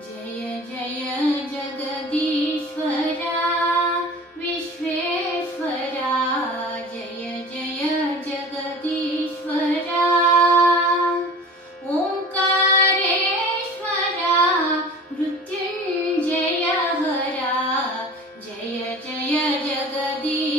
जय जय जगदीश्वरा विश्वेश्वरा जय जय जगदीश्वरा। ओङ्कारेश्वरा मृत्युञ्जय हरा जय जय जगदीश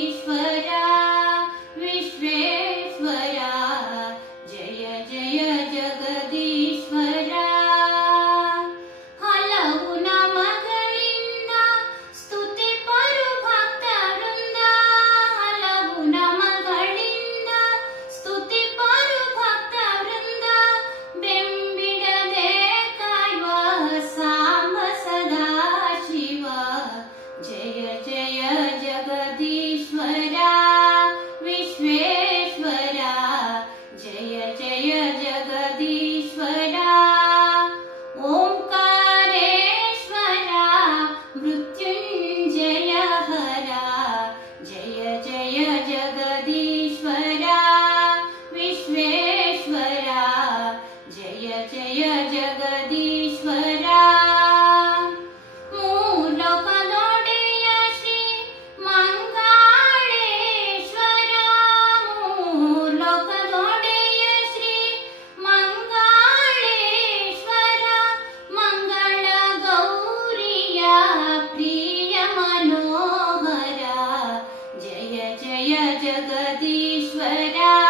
य जगदीश्वर।